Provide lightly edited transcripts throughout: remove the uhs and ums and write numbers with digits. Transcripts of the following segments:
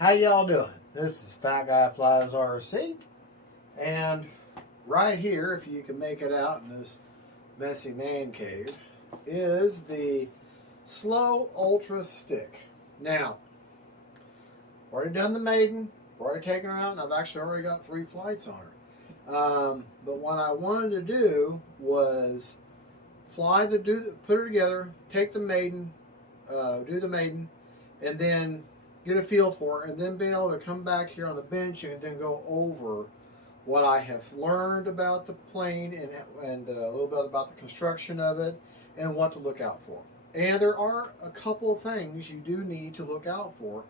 How y'all doing? This is Fgfrc, and right here, if you can make it out in this messy man cave, is the Slow Ultra Stick. Now, already done the Maiden, already taken her out, and I've actually already got 3 flights on her. But what I wanted to do was put her together, take the Maiden, do the Maiden, and then get a feel for it, and then being able to come back here on the bench and then go over what I have learned about the plane and a little bit about the construction of it and what to look out for. And there are a couple of things you do need to look out for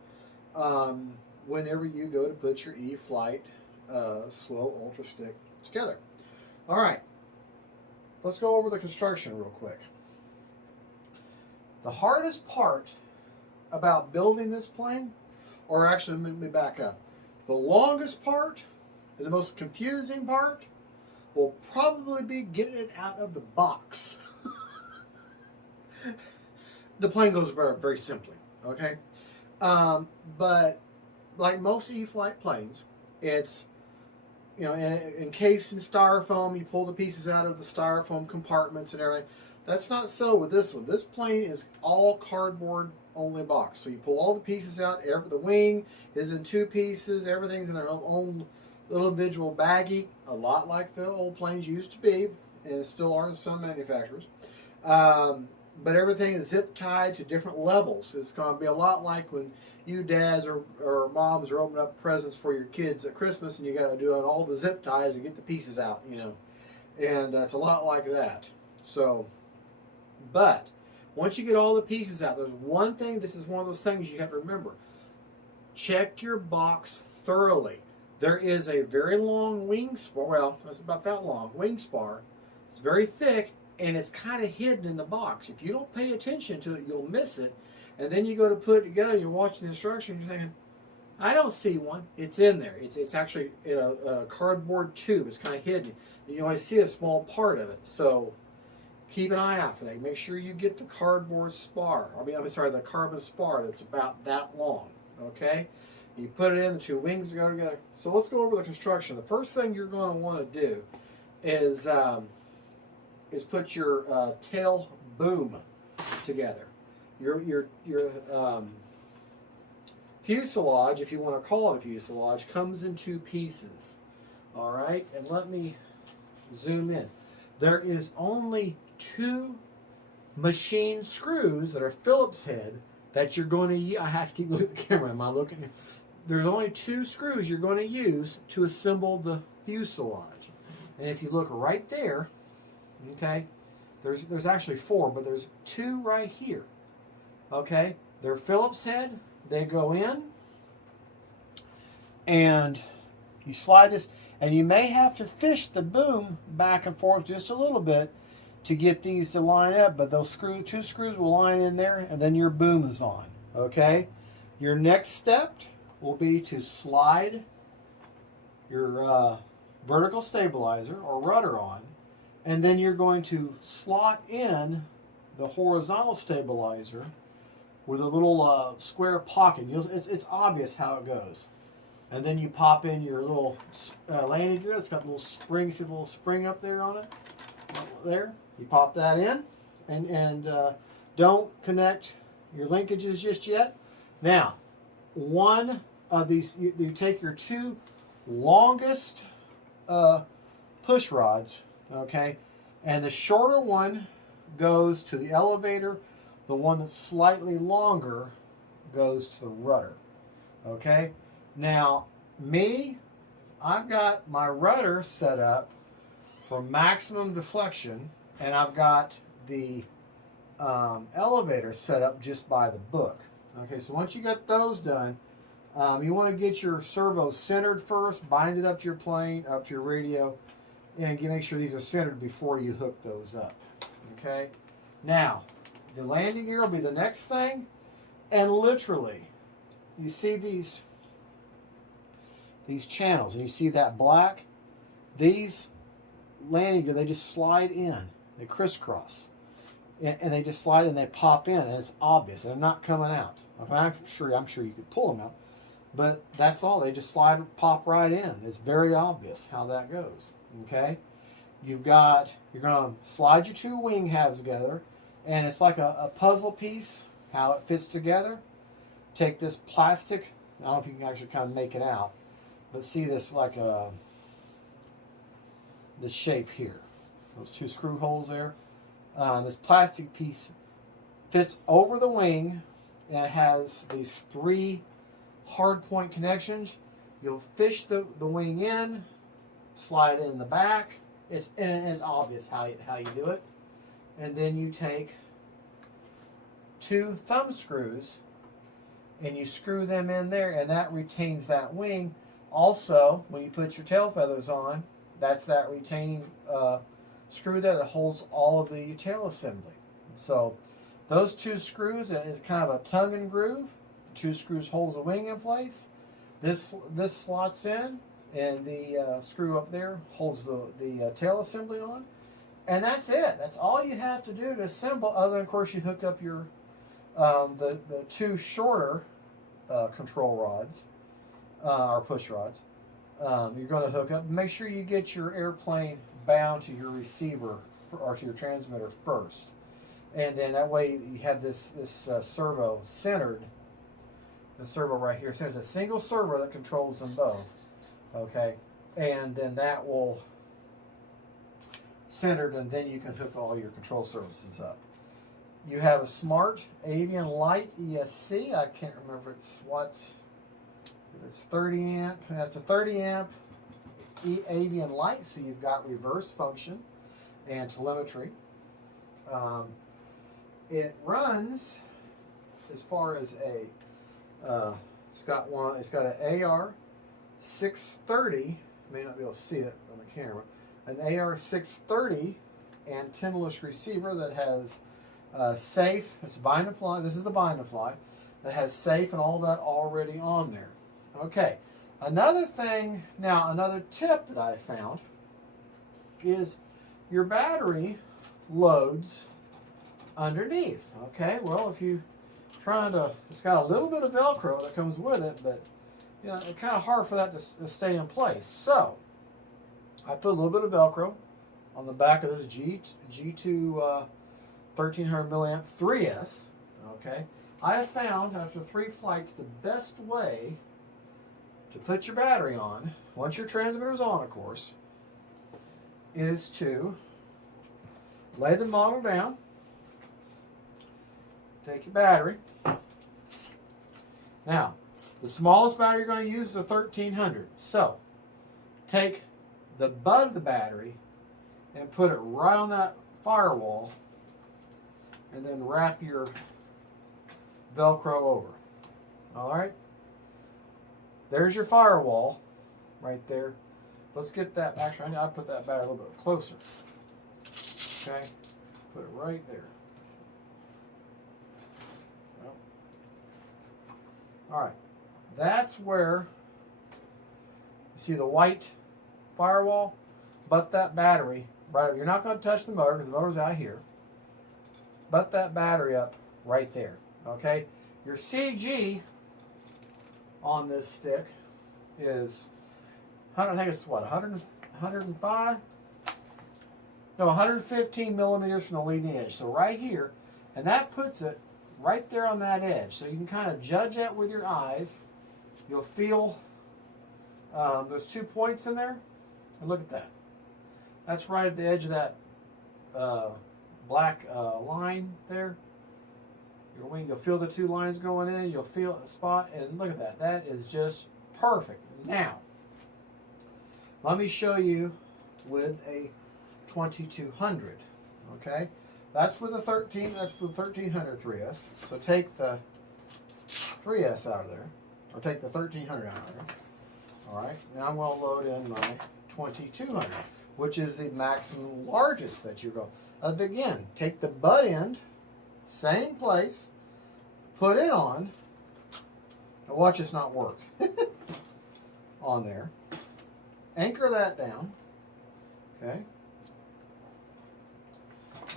whenever you go to put your E-Flite Slow Ultra Stick together. All right, let's go over the construction real quick. The hardest part about building this plane, or actually let me back up. The longest part and the most confusing part will probably be getting it out of the box. The plane goes very, very simply, okay? But like most E-Flite planes, it's, you know, encased in styrofoam. You pull the pieces out of the styrofoam compartments and everything. That's not so with this one. This plane is all cardboard only box. So you pull all the pieces out. The wing is in 2 pieces. Everything's in their own little individual baggie, a lot like the old planes used to be, and still are in some manufacturers. But everything is zip tied to different levels. It's going to be a lot like when you dads or moms are opening up presents for your kids at Christmas, and you got to do all the zip ties and get the pieces out, you know. And it's a lot like that. So, but once you get all the pieces out, there's one thing. This is one of those things you have to remember. Check your box thoroughly. There is a very long wing spar. Well, it's about that long wing spar. It's very thick, and it's kind of hidden in the box. If you don't pay attention to it, you'll miss it. And then you go to put it together, you're watching the instructions, you're thinking, I don't see one. It's in there. It's actually in a cardboard tube. It's kind of hidden. And you only see a small part of it. So keep an eye out for that. Make sure you get the cardboard spar. The carbon spar that's about that long. Okay? You put it in, the 2 wings go together. So let's go over the construction. The first thing you're going to want to do is put your tail boom together. Your fuselage, if you want to call it a fuselage, comes in 2 pieces. All right, and let me zoom in. There is only 2 machine screws that are Phillips head that you're going to use. I have to keep looking at the camera. Am I looking? There's only 2 screws you're going to use to assemble the fuselage. And if you look right there, okay, there's actually 4, but there's 2 right here. Okay, they're Phillips head. They go in, and you slide this, and you may have to fish the boom back and forth just a little bit to get these to line up, but those 2 screws will line in there, and then your boom is on. Okay, your next step will be to slide your vertical stabilizer or rudder on, and then you're going to slot in the horizontal stabilizer with a little square pocket. It's obvious how it goes. And then you pop in your little landing gear. It's got a little spring, see the little spring up there on it? There. You pop that in, and don't connect your linkages just yet. Now, one of these, you take your 2 longest push rods, okay, and the shorter one goes to the elevator. The one that's slightly longer goes to the rudder. Okay? Now, I've got my rudder set up for maximum deflection, and I've got the elevator set up just by the book. Okay, so once you get those done, you want to get your servos centered first, bind it up to your plane, up to your radio, and make sure these are centered before you hook those up. Okay? Now, the landing gear will be the next thing, and literally, you see these channels, and you see that black? These landing gear, they just slide in. They crisscross. And they just slide in, they pop in, and it's obvious. They're not coming out. Okay, I'm sure you could pull them out. But that's all. They just pop right in. It's very obvious how that goes. Okay? You're going to slide your two wing halves together, and it's like a puzzle piece, how it fits together. Take this plastic, I don't know if you can actually kind of make it out, but see this like this shape here. Those two screw holes there. This plastic piece fits over the wing, and it has these three hard point connections. You'll fish the wing in, slide it in the back. It's obvious how you do it. And then you take two thumb screws and you screw them in there, and that retains that wing. Also, when you put your tail feathers on, that's that retaining screw there that holds all of the tail assembly. So those two screws is kind of a tongue and groove. Two screws holds the wing in place. This slots in, and the screw up there holds the tail assembly on. And that's it. That's all you have to do to assemble, other than, of course, you hook up your the two shorter control rods or push rods. You're going to hook up. Make sure you get your airplane bound to your receiver or to your transmitter first, and then that way you have this servo centered. The servo right here. So there's a single servo that controls them both. Okay, and then that will centered, and then you can hook all your control surfaces up. You have a smart Avian Light ESC. I can't remember it's what. It's 30 amp. That's a 30 amp Avian Light, so you've got reverse function and telemetry. It runs as far as it's got an AR 630. May not be able to see it on the camera. An AR 630 antennaless receiver that has safe. It's bind and fly. This is the bind and fly that has safe and all that already on there. Okay. Another thing. Now, another tip that I found is your battery loads underneath. Okay. Well, if you it's got a little bit of Velcro that comes with it, but it's kind of hard for that to stay in place. So I put a little bit of Velcro on the back of this G2 1300 milliamp 3S. Okay, I have found after 3 flights the best way to put your battery on, once your transmitter is on, of course, is to lay the model down, take your battery. Now, the smallest battery you're going to use is a 1300. So, take the butt of the battery and put it right on that firewall, and then wrap your Velcro over. All right? There's your firewall right there. Let's get that. Actually, I put that battery a little bit closer. Okay? Put it right there. All right, that's where you see the white firewall, but that battery, right, you're not going to touch the motor because the motor's out here, but that battery up right there, okay? Your CG on this stick is, I think it's what, 105? No, 115 millimeters from the leading edge. So right here, and that puts it right there on that edge. So you can kind of judge that with your eyes. You'll feel those 2 points in there. And look at that. That's right at the edge of that black line there. Your wing, you'll feel the 2 lines going in. You'll feel a spot. And look at that. That is just perfect. Now, let me show you with a 2200. Okay? That's with the 13. That's the 1300 3S. So take the 3S out of there, or take the 1300 out of there. All right. Now I'm going to load in my 2200, which is the maximum largest that you're going. Again, take the butt end, same place, put it on. Now watch this not work. On there. Anchor that down. Okay.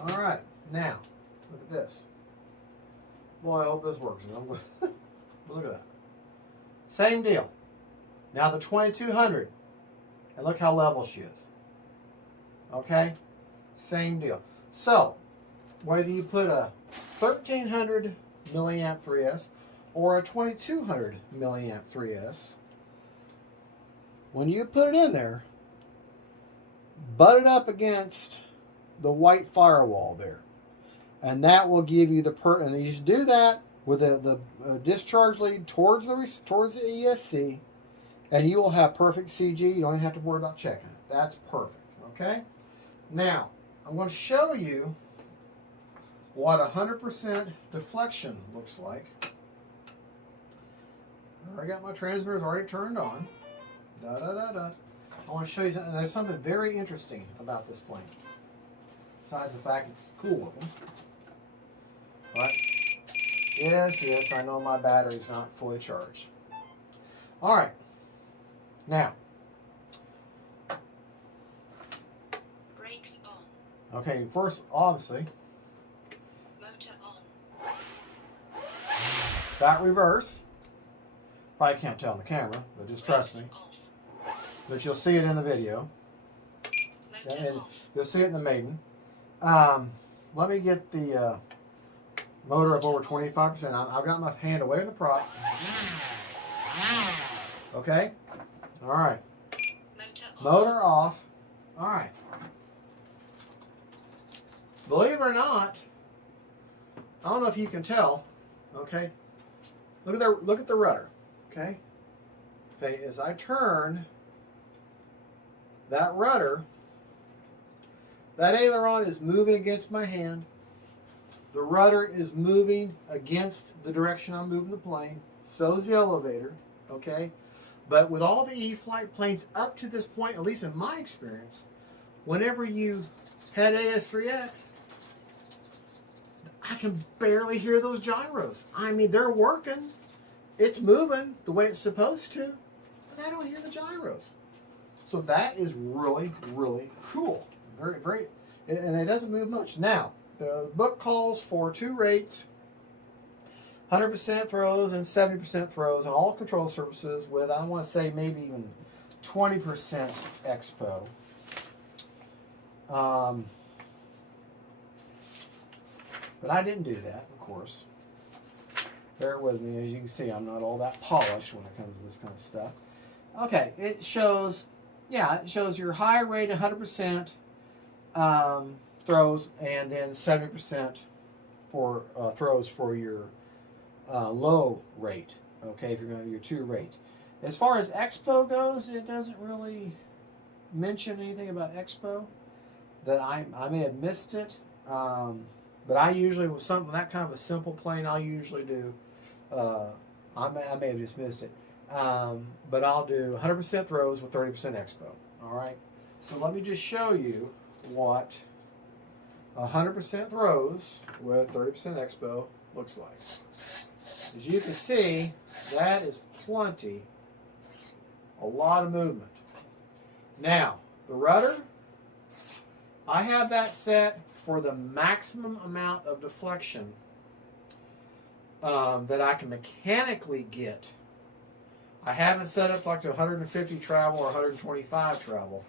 All right, now, look at this. Boy, I hope this works. Look at that. Same deal. Now the 2200, and look how level she is. Okay? Same deal. So, whether you put a 1300 milliamp 3S or a 2200 milliamp 3S, when you put it in there, butt it up against the white firewall there. And that will give you the and you just do that with the discharge lead towards the ESC, and you will have perfect CG. You don't even have to worry about checking it. That's perfect. Okay? Now, I'm going to show you what 100% deflection looks like. I got my transmitters already turned on. I want to show you something. There's something very interesting about this plane. Besides the fact it's cool looking. Right? Yes, I know my battery's not fully charged. All right. Now. Brakes on. Okay, first, obviously. Motor on. That reverse. Probably can't tell on the camera, but just trust me. But you'll see it in the video. And you'll see it in the Maiden. Let me get the motor up over 25%. I've got my hand away from the prop. Okay? All right. Motor off. All right. Believe it or not, I don't know if you can tell. Okay? Look at the rudder. Okay? Okay, as I turn that rudder, that aileron is moving against my hand. The rudder is moving against the direction I'm moving the plane. So is the elevator. Okay? But with all the E-Flite planes up to this point, at least in my experience, whenever you had AS3X, I can barely hear those gyros. I mean, they're working. It's moving the way it's supposed to, but I don't hear the gyros. So that is really, really cool. Very, very, and it doesn't move much. Now, the book calls for 2 rates, 100% throws and 70% throws on all control surfaces with, I want to say, maybe even 20% expo. But I didn't do that, of course. Bear with me. As you can see, I'm not all that polished when it comes to this kind of stuff. Okay, it shows, it shows your high rate, 100% throws, and then 70% for throws for your low rate. Okay, if you're going to do your 2 rates. As far as expo goes, it doesn't really mention anything about expo. That I may have missed it. But I usually, with that kind of a simple plane, I'll usually do, I may have just missed it, but I'll do 100% throws with 30% expo. All right. So let me just show you what 100% throws with 30% expo looks like. As you can see, that is plenty, a lot of movement. Now, the rudder, I have that set for the maximum amount of deflection that I can mechanically get. I haven't set it like to 150 travel or 125 travel,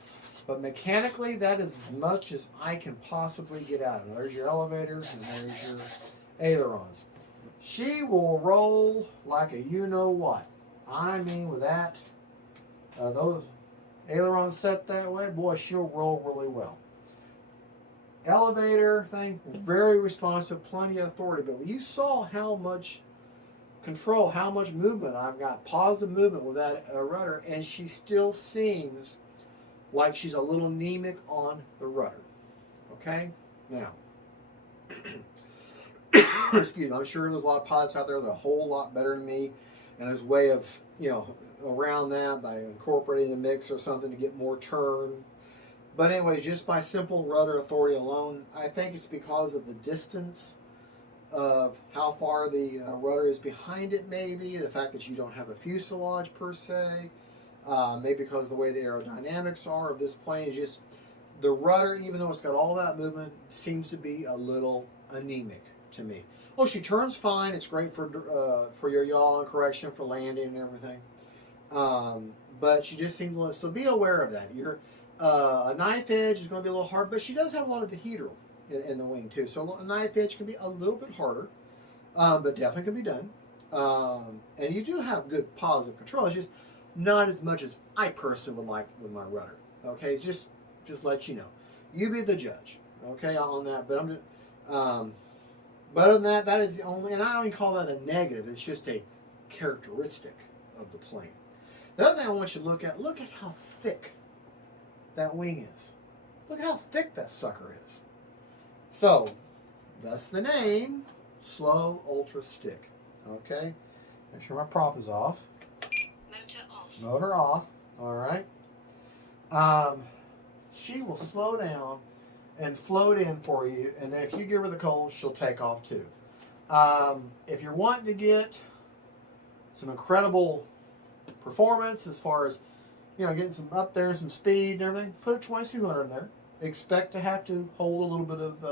but mechanically that is as much as I can possibly get out of it. There's your elevators and there's your ailerons. She will roll like a you-know-what. I mean, with that, those ailerons set that way, boy, she'll roll really well. Elevator thing, very responsive, plenty of authority. But you saw how much control, how much movement I've got, positive movement with that rudder, and she still seems like she's a little anemic on the rudder. Okay? Now, excuse me, I'm sure there's a lot of pilots out there that are a whole lot better than me, and there's a way of, around that by incorporating the mix or something to get more turn. But anyways, just by simple rudder authority alone, I think it's because of the distance of how far the rudder is behind it, maybe. The fact that you don't have a fuselage per se. Maybe because of the way the aerodynamics are of this plane. Is just the rudder, even though it's got all that movement, seems to be a little anemic to me. Oh, she turns fine. It's great for your yaw and correction for landing and everything. But she just seems to, so be aware of that. A knife edge is going to be a little hard, but she does have a lot of dehedral in the wing too. So a knife edge can be a little bit harder, but definitely can be done. And you do have good positive control. It's just not as much as I personally would like with my rudder. Okay, just let you know. You be the judge. Okay, on that. But I'm just, but other than that, that is the only, and I don't even call that a negative. It's just a characteristic of the plane. The other thing I want you to look at how thick that wing is. Look at how thick that sucker is. So, that's the name, Slow Ultra Stick. Okay, make sure my prop is off. Motor off. Motor off. All right. She will slow down and float in for you, and then if you give her the cold, she'll take off too. If you're wanting to get some incredible performance as far as, you know, getting some up there and some speed and everything, put a 2200 in there. Expect to have to hold a little bit of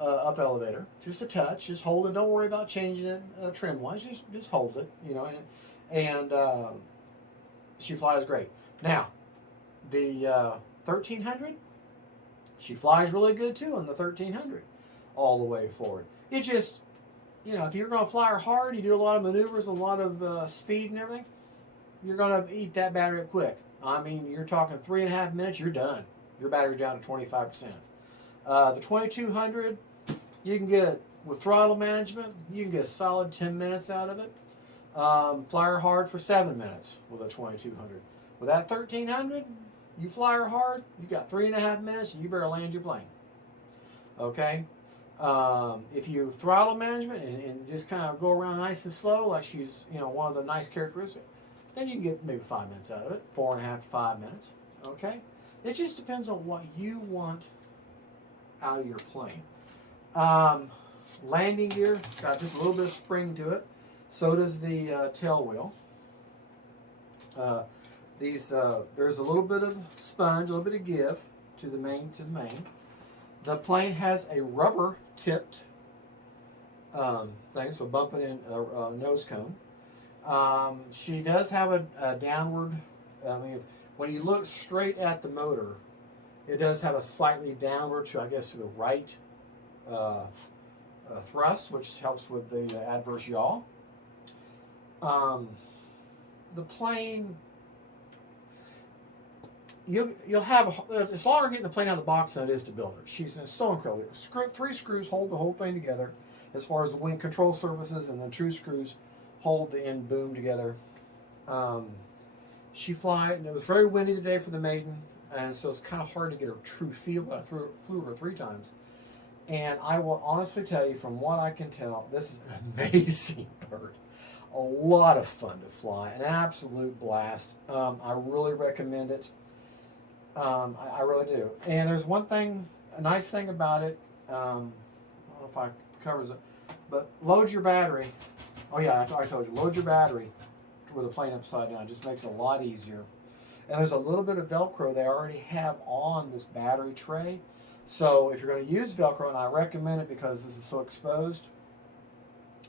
up elevator, just a touch. Just hold it. Don't worry about changing it trim wise. Just hold it, you know. And she flies great. Now, the 1300, she flies really good too on the 1300, all the way forward. It just, you know, if you're going to fly her hard, you do a lot of maneuvers, a lot of speed and everything, you're going to eat that battery up quick. I mean, you're talking 3.5 minutes, you're done. Your battery's down to 25%. The 2200, you can get, with throttle management, you can get a solid 10 minutes out of it. Fly her hard for 7 minutes with a 2200. With that 1300, you fly her hard, you got 3.5 minutes, and you better land your plane. Okay? If you throttle management and just kind of go around nice and slow, like she's, you know, one of the nice characteristics, then you can get maybe 5 minutes out of it, 4.5 to 5 minutes. Okay? It just depends on what you want out of your plane. Landing gear, got just a little bit of spring to it. So does the tail wheel. There's a little bit of sponge, a little bit of give to the main. The plane has a rubber tipped thing, so bumping in a nose cone. She does have a downward. I mean, when you look straight at the motor, it does have a slightly downward to, I guess, to the right thrust, which helps with the adverse yaw. The plane, you'll have it's longer getting the plane out of the box than it is to build her. She's so incredible. 3 screws hold the whole thing together, as far as the wing control surfaces, and then 2 screws hold the end boom together. She fly, and it was very windy today for the Maiden, and so it's kind of hard to get a true feel. But I flew her 3 times, and I will honestly tell you, from what I can tell, this is an amazing bird. A lot of fun to fly, an absolute blast. I really recommend it. I really do. And there's one thing, a nice thing about it. I don't know if I covers it, but load your battery. Oh yeah, I told you, load your battery with the plane upside down. It just makes it a lot easier. And there's a little bit of Velcro they already have on this battery tray. So if you're going to use Velcro, and I recommend it because this is so exposed,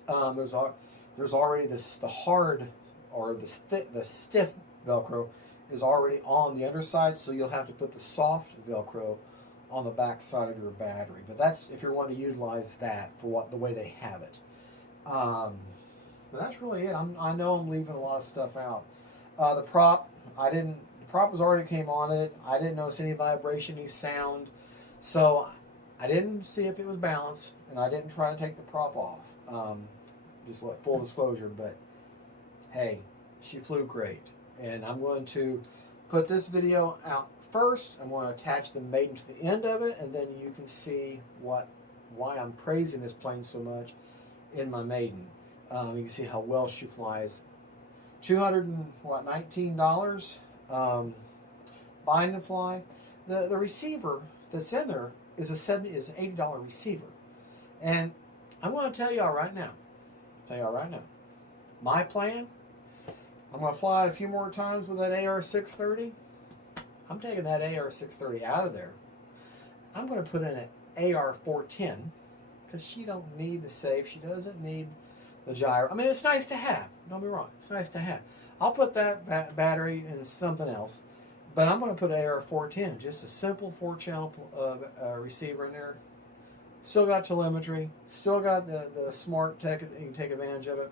there's already the hard or the stiff Velcro is already on the underside, so you'll have to put the soft Velcro on the back side of your battery. But that's if you want to utilize that for the way they have it. But that's really it. I know I'm leaving a lot of stuff out. The prop, the prop was already came on it. I didn't notice any vibration, any sound, so I didn't see if it was balanced, and I didn't try to take the prop off. Just like full disclosure, but hey, she flew great. And I'm going to put this video out first. I'm going to attach the Maiden to the end of it, and then you can see why I'm praising this plane so much in my Maiden. You can see how well she flies. $219 bind and fly. The receiver that's in there is an $80 receiver, and I'm going to tell y'all right now. My plan, I'm going to fly a few more times with that AR630. I'm taking that AR630 out of there. I'm going to put in an AR410, because she don't need the safe. She doesn't need the gyro. I mean, it's nice to have. Don't be wrong. It's nice to have. I'll put that battery in something else, but I'm going to put AR410, just a simple 4-channel receiver in there. Still got telemetry. Still got the smart tech. You can take advantage of it.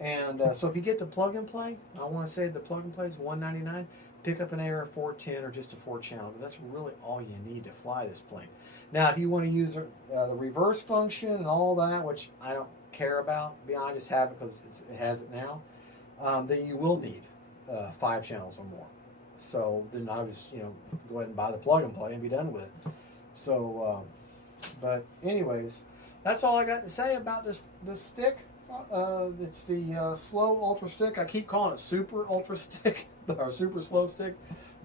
And so if you get the plug and play, I want to say the plug and play is $199. Pick up an AR410 or just a 4-channel, because that's really all you need to fly this plane. Now, if you want to use the reverse function and all that, which I don't care about, I just have it because it has it now, then you will need 5 channels or more. So then I'll just go ahead and buy the plug and play and be done with it. So, but anyways, that's all I got to say about this stick. It's the Slow Ultra Stick. I keep calling it Super Ultra Stick or Super Slow Stick,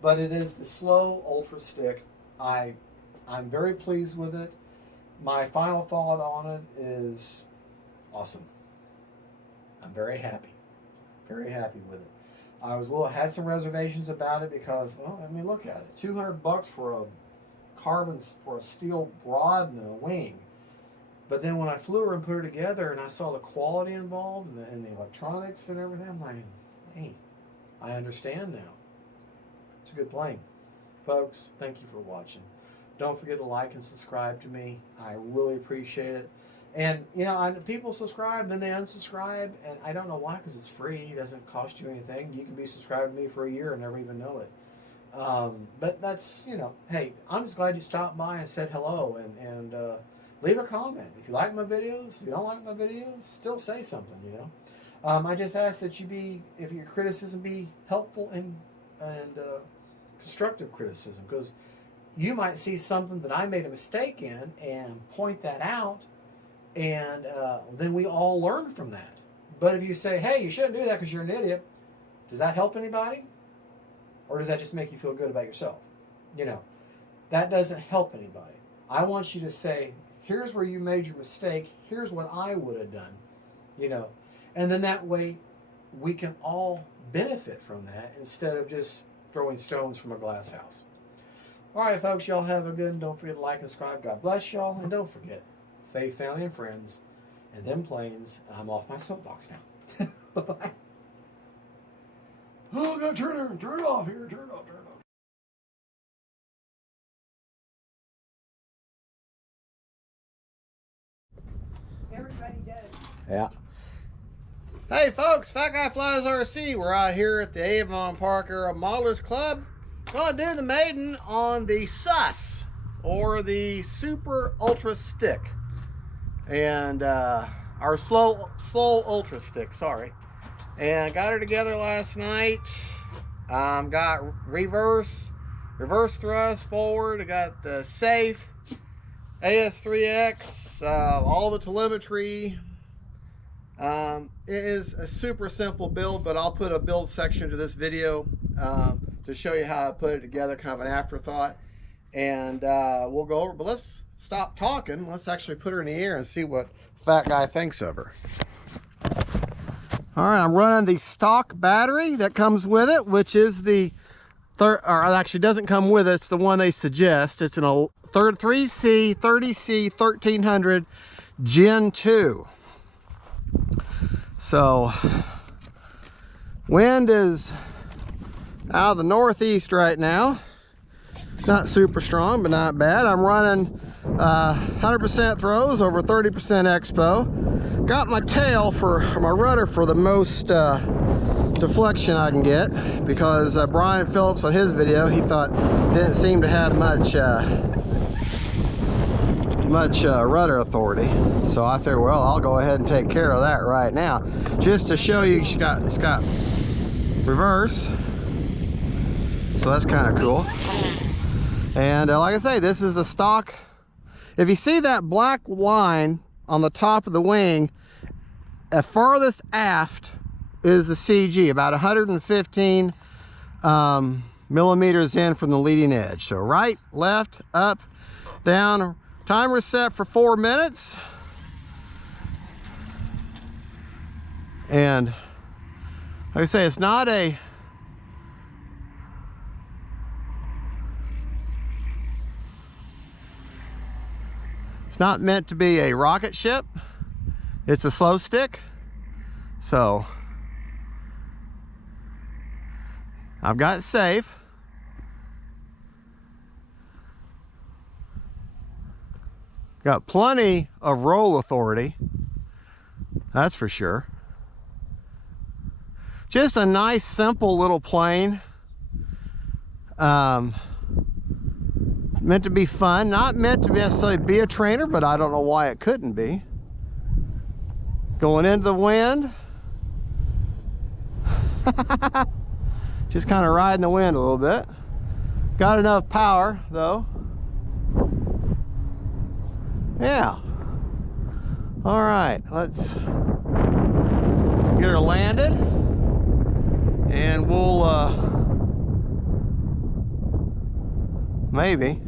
but it is the Slow Ultra Stick. I'm very pleased with it. My final thought on it is awesome. I'm very happy with it. I was had some reservations about it because, well, I mean, look at it, $200 for a steel rod and a wing. But then when I flew her and put her together and I saw the quality involved and the electronics and everything, I'm like, hey, I understand now. It's a good plane. Folks, thank you for watching. Don't forget to like and subscribe to me. I really appreciate it. And, people subscribe, then they unsubscribe, and I don't know why, because it's free. It doesn't cost you anything. You can be subscribed to me for a year and never even know it. But that's, hey, I'm just glad you stopped by and said hello, and leave a comment. If you like my videos, if you don't like my videos, still say something, I just ask that if your criticism be helpful and constructive criticism, because you might see something that I made a mistake in and point that out, and then we all learn from that. But if you say, hey, you shouldn't do that because you're an idiot, does that help anybody? Or does that just make you feel good about yourself? That doesn't help anybody. I want you to say, here's where you made your mistake. Here's what I would have done, and then that way we can all benefit from that instead of just throwing stones from a glass house. All right, folks, y'all have a good one. Don't forget to like and subscribe. God bless y'all. And don't forget, faith, family, and friends, and them planes. I'm off my soapbox now. Bye-bye. Oh, I got to turn it off here. Turn it off. Everybody does. Yeah. Hey folks, Fat Guy Flies RC. We're out here at the Avon Parker Modelers Club. Gonna do the Maiden on the E-S.U.S or the Super Ultra Stick, and our slow Ultra Stick. Sorry. And got her together last night. Got reverse thrust forward. I got the safe. AS3X, all the telemetry. It is a super simple build, but I'll put a build section to this video to show you how I put it together, kind of an afterthought. And we'll go over, but let's stop talking. Let's actually put her in the air and see what Fat Guy thinks of her. All right, I'm running the stock battery that comes with it, which is the or actually doesn't come with it. It's the one they suggest. It's an 3C 30C 1300 Gen 2. So wind is out of the northeast right now. Not super strong, but not bad. I'm running 100% throws over 30% expo. Got my tail for my rudder for the most deflection I can get, because Brian Phillips on his video, he thought didn't seem to have much rudder authority. So I figured, well, I'll go ahead and take care of that right now, just to show you. It's got reverse, so that's kind of cool. And like I say, this is the stock. If you see that black line on the top of the wing, at farthest aft is the CG, about 115 millimeters in from the leading edge. So right, left, up, down. Timer set for 4 minutes. And like I say, it's not a It's not meant to be a rocket ship. It's a slow stick. So I've got it safe. Got plenty of roll authority, that's for sure. Just a nice simple little plane, meant to be fun, not meant to necessarily be a trainer, but I don't know why it couldn't be. Going into the wind. Just kind of riding the wind a little bit. Got enough power though. Yeah. All right, let's get her landed and we'll maybe.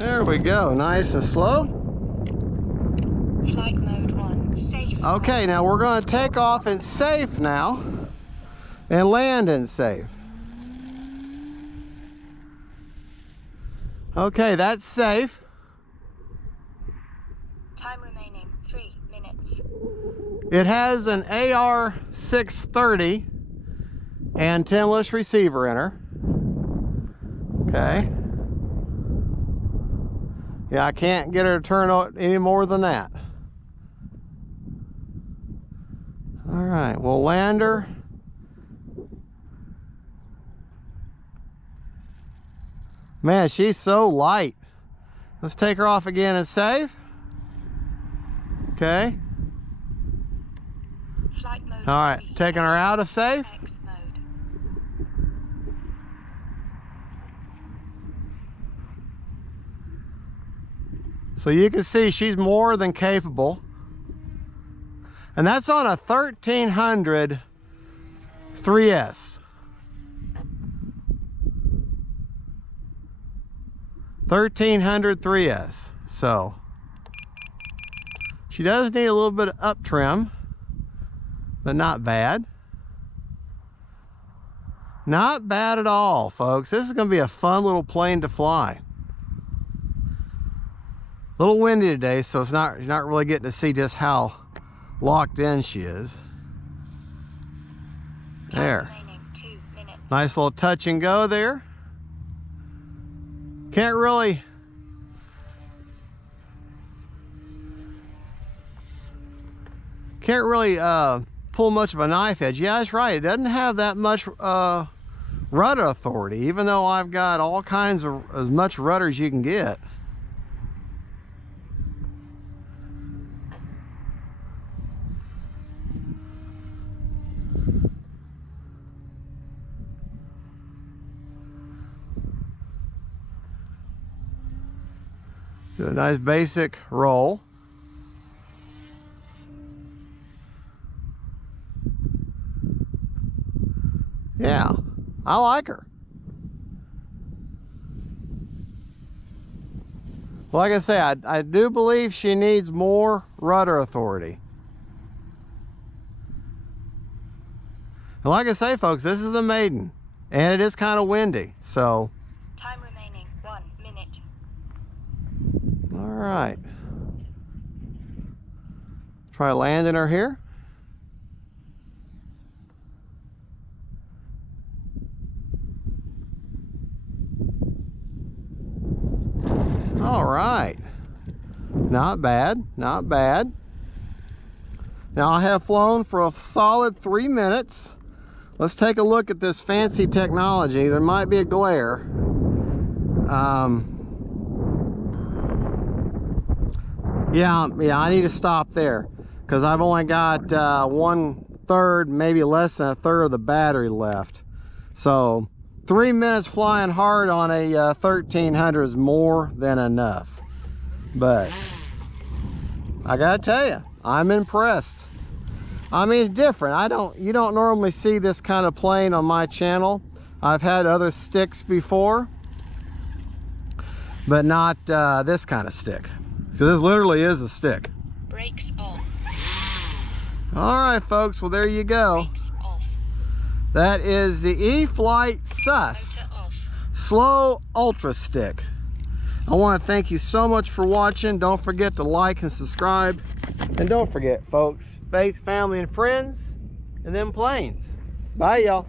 There we go, nice and slow. Flight mode 1, safe. Okay, now we're going to take off in safe now and land in safe. Okay, that's safe. Time remaining 3 minutes. It has an AR630 antenna-less receiver in her. Okay. Yeah, I can't get her to turn out any more than that. All right, we'll land her. Man, she's so light. Let's take her off again and save. Okay. Flight mode. All right, taking her out of safe. X mode. So you can see she's more than capable. And that's on a 1300 3S. 1300 3S. So she does need a little bit of up trim, but not bad. Not bad at all, folks. This is going to be a fun little plane to fly. A little windy today, so it's not, you're not really getting to see just how locked in she is. There. Nice little touch and go there. Can't really pull much of a knife edge. Yeah, that's right. It doesn't have that much rudder authority, even though I've got all kinds of as much rudder as you can get. Do a nice basic roll. Yeah, I like her. Like I say, I do believe she needs more rudder authority. And like I say, folks, this is the Maiden, and it is kind of windy, so. Time remaining 1 minute. All right. Try landing her here. All right. Not bad, not bad. Now I have flown for a solid 3 minutes. Let's take a look at this fancy technology. There might be a glare. Yeah, I need to stop there because I've only got 1/3, maybe less than 1/3 of the battery left. So 3 minutes flying hard on a 1300 is more than enough. But I gotta tell you, I'm impressed. I mean, it's different. You don't normally see this kind of plane on my channel. I've had other sticks before, but not this kind of stick. Because this literally is a stick. Brakes off. All right, folks. Well, there you go. Brakes off. That is the E-Flite S.U.S. Motor off. Slow Ultra Stick. I want to thank you so much for watching. Don't forget to like and subscribe. And don't forget, folks, faith, family, and friends, and them planes. Bye, y'all.